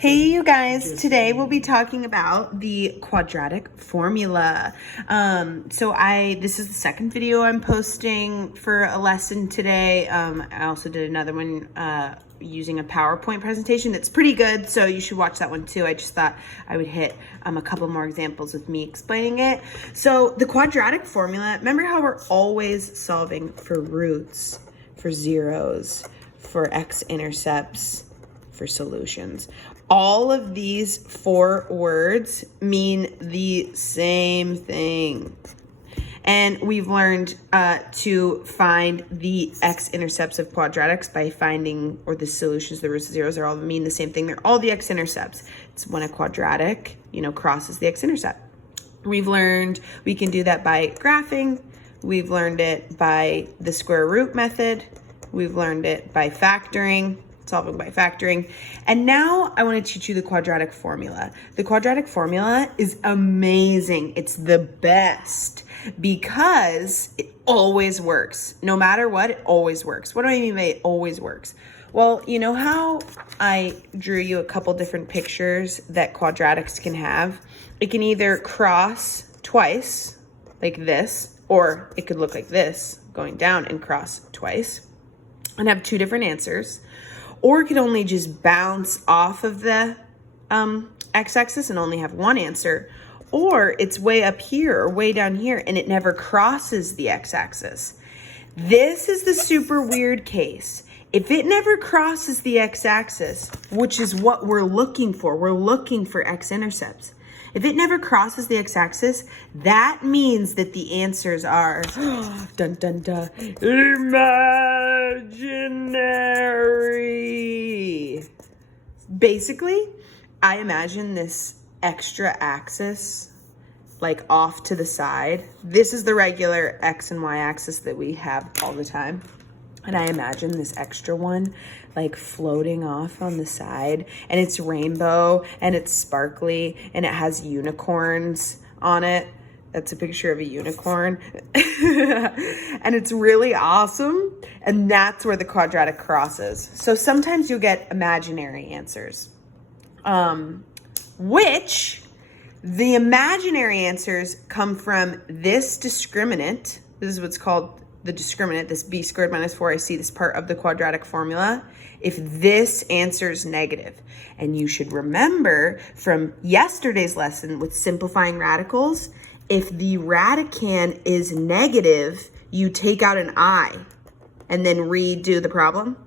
Hey you guys, today we'll be talking about the quadratic formula. This is the second video I'm posting for a lesson today. I also did another one using a PowerPoint presentation that's pretty good, so you should watch that one too. I just thought I would hit a couple more examples with me explaining it. So the quadratic formula, remember how we're always solving for roots, for zeros, for x-intercepts, for solutions. All of these four words mean the same thing. And we've learned to find the x-intercepts of quadratics by finding, or the solutions, the roots of zeros, are all mean the same thing. They're all the x-intercepts. It's when a quadratic, crosses the x-intercept. We've learned we can do that by graphing. We've learned it by the square root method. We've learned it by factoring, solving by factoring. And now I want to teach you the quadratic formula. The quadratic formula is amazing. It's the best because it always works. No matter what, it always works. What do I mean by it always works? Well, you know how I drew you a couple different pictures that quadratics can have? It can either cross twice, like this, or it could look like this, going down and cross twice, and have two different answers. Or it could only just bounce off of the x-axis and only have one answer. Or it's way up here or way down here and it never crosses the x-axis. This is the super weird case. If it never crosses the x-axis, which is what we're looking for x-intercepts. If it never crosses the x-axis, that means that the answers are dun dun dun imaginary. Basically, I imagine this extra axis like off to the side. This is the regular x and y axis that we have all the time. And I imagine this extra one like floating off on the side, and it's rainbow and it's sparkly and it has unicorns on it. That's a picture of a unicorn. And it's really awesome. And that's where the quadratic crosses. So sometimes you'll get imaginary answers, which the imaginary answers come from this discriminant. This is what's called the discriminant, this b squared minus 4ac, this part of the quadratic formula, if this answer is negative. And you should remember from yesterday's lesson with simplifying radicals, if the radicand is negative, you take out an I and then redo the problem.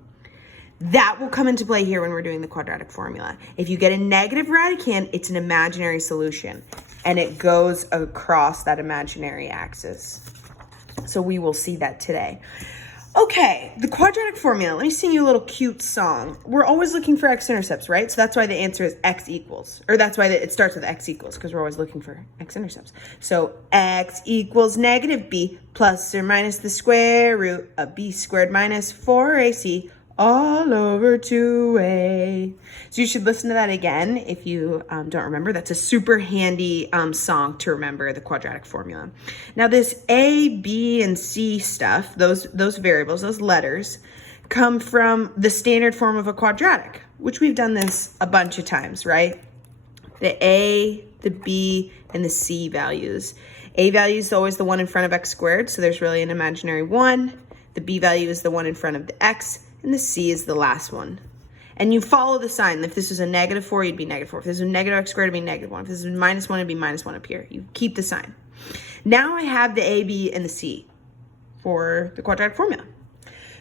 That will come into play here when we're doing the quadratic formula. If you get a negative radicand, it's an imaginary solution and it goes across that imaginary axis. So we will see that today. Okay, the quadratic formula. Let me sing you a little cute song. We're always looking for x-intercepts, right? So that's why the answer is x equals, or that's why it starts with x equals, because we're always looking for x-intercepts. So x equals negative b plus or minus the square root of b squared minus 4ac all over 2a. So you should listen to that again if you don't remember. That's a super handy song to remember the quadratic formula. Now this a, b, and c stuff, those variables, those letters, come from the standard form of a quadratic, which we've done this a bunch of times, right? The a, the b, and the c values. A value is always the one in front of x squared, so there's really an imaginary 1. The b value is the one in front of the x, and the c is the last one. And you follow the sign. If this was a negative 4, you'd be negative 4. If this was a negative x squared, it'd be negative 1. If this was minus 1, it'd be minus 1 up here. You keep the sign. Now I have the a, b, and the c for the quadratic formula.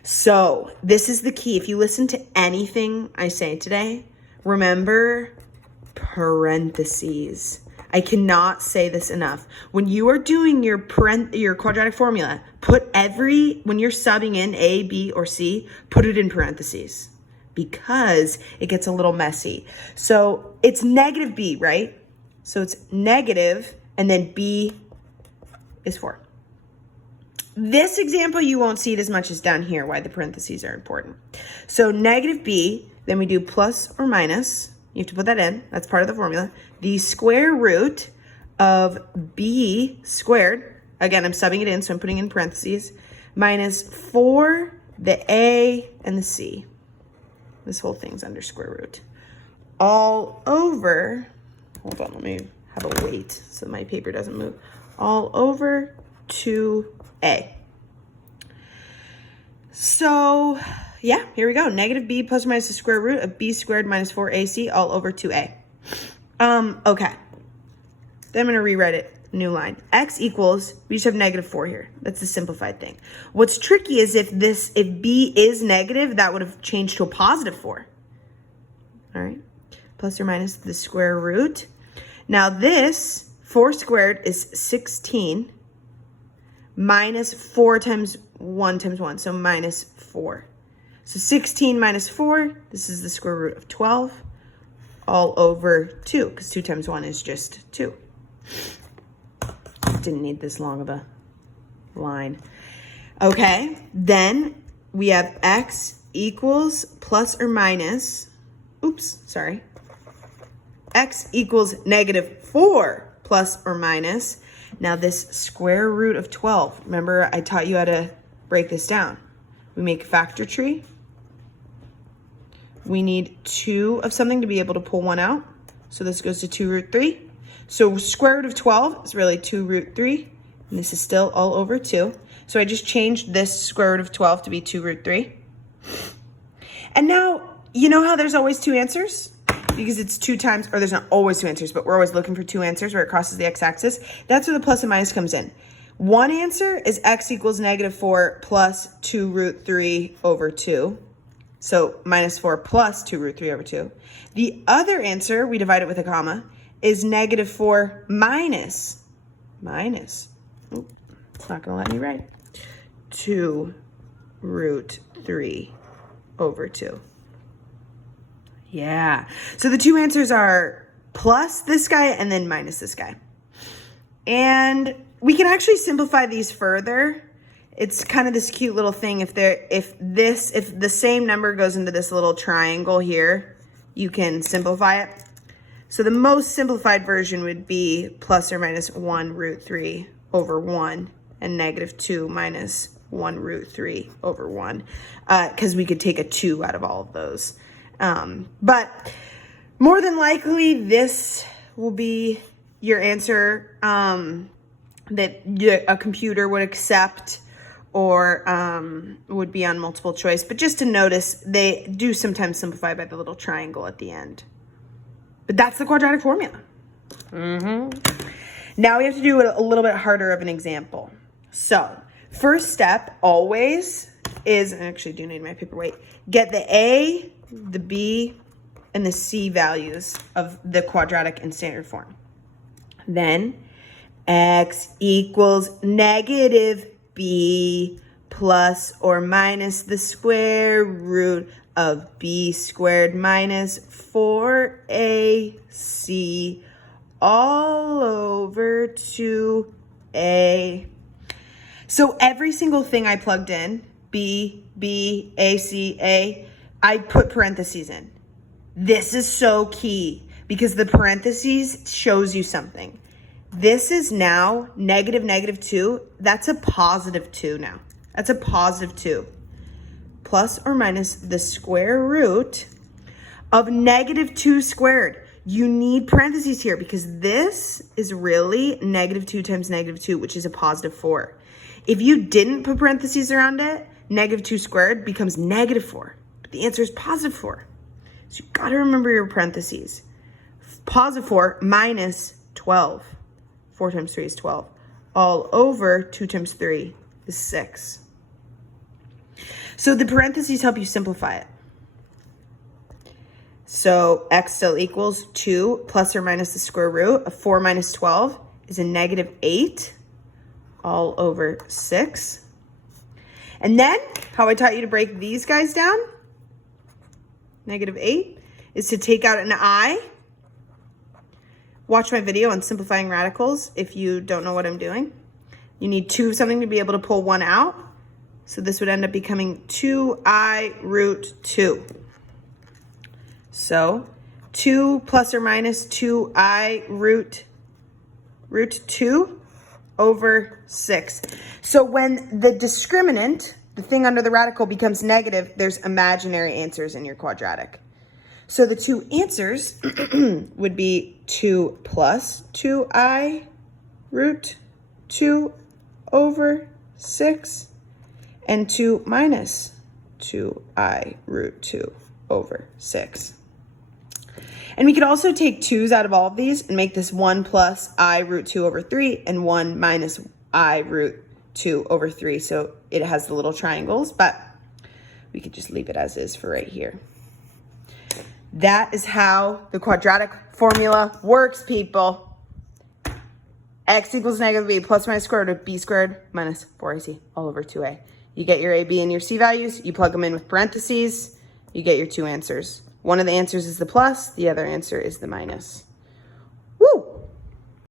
So this is the key. If you listen to anything I say today, remember parentheses. I cannot say this enough. When you are doing your quadratic formula, when you're subbing in A, B, or C, put it in parentheses because it gets a little messy. So it's negative B, right? So it's negative and then B is 4. This example, you won't see it as much as down here, why the parentheses are important. So negative B, then we do plus or minus. You have to put that in. That's part of the formula. The square root of b squared, again, I'm subbing it in, so I'm putting in parentheses, minus 4, the a, and the c. This whole thing's under square root. all over, hold on, let me have a weight so my paper doesn't move, all over 2a. So yeah, here we go. Negative b plus or minus the square root of b squared minus 4ac all over 2a. Okay. Then I'm going to rewrite it. New line. X equals, we just have negative 4 here. That's the simplified thing. What's tricky is if b is negative, that would have changed to a positive 4. All right. Plus or minus the square root. Now this 4 squared is 16 minus 4 times 1 times 1. So minus 4. So 16 minus 4, this is the square root of 12 all over 2 because 2 times 1 is just 2. Didn't need this long of a line. Okay, then we have x equals plus or minus, x equals negative 4 plus or minus. Now this square root of 12, remember I taught you how to break this down. We make a factor tree. We need 2 of something to be able to pull 1 out. So this goes to 2 root 3. So square root of 12 is really 2 root 3. And this is still all over 2. So I just changed this square root of 12 to be 2 root 3. And now, you know how there's always 2 answers? Because it's 2 times, or there's not always 2 answers, but we're always looking for 2 answers where it crosses the x-axis. That's where the plus and minus comes in. One answer is x equals negative 4 plus 2 root 3 over 2. So minus 4 plus 2 root 3 over 2. The other answer, we divide it with a comma, is negative 4 minus, it's not going to let me write, 2 root 3 over 2. Yeah. So the 2 answers are plus this guy and then minus this guy. And we can actually simplify these further. It's kind of this cute little thing. If the same number goes into this little triangle here, you can simplify it. So the most simplified version would be plus or minus 1 root 3 over 1 and negative 2 minus 1 root 3 over 1, because we could take a 2 out of all of those. But more than likely, this will be your answer that a computer would accept or would be on multiple choice. But just to notice, they do sometimes simplify by the little triangle at the end. But that's the quadratic formula. Now we have to do a little bit harder of an example. So first step always is, I actually do need my paperweight, get the A, the B, and the C values of the quadratic and standard form. Then x equals negative b plus or minus the square root of b squared minus 4ac all over 2a. So every single thing I plugged in, b, a, c, a, I put parentheses in. This is so key because the parentheses shows you something. This is now negative 2. That's a positive 2 now. That's a positive 2. Plus or minus the square root of negative 2 squared. You need parentheses here because this is really negative 2 times negative 2, which is a positive 4. If you didn't put parentheses around it, negative 2 squared becomes negative 4. But the answer is positive 4. So you got to remember your parentheses. Positive 4 minus 12. 4 times 3 is 12. All over 2 times 3 is 6. So the parentheses help you simplify it. So x still equals 2 plus or minus the square root of 4 minus 12 is a negative 8 all over 6. And then how I taught you to break these guys down, negative 8, is to take out an I. Watch my video on simplifying radicals if you don't know what I'm doing. You need 2 of something to be able to pull 1 out. So this would end up becoming 2i root 2. So 2 plus or minus 2i root 2 over 6. So when the discriminant, the thing under the radical, becomes negative, there's imaginary answers in your quadratic. So the two answers would be 2 plus 2i root 2 over 6 and 2 minus 2i root 2 over 6. And we could also take 2's out of all of these and make this 1 plus I root 2 over 3 and 1 minus I root 2 over 3. So it has the little triangles, but we could just leave it as is for right here. That is how the quadratic formula works, people. X equals negative b plus minus square root of b squared minus 4ac all over 2a. You get your a, b, and your c values. You plug them in with parentheses. You get your two answers. One of the answers is the plus, the other answer is the minus.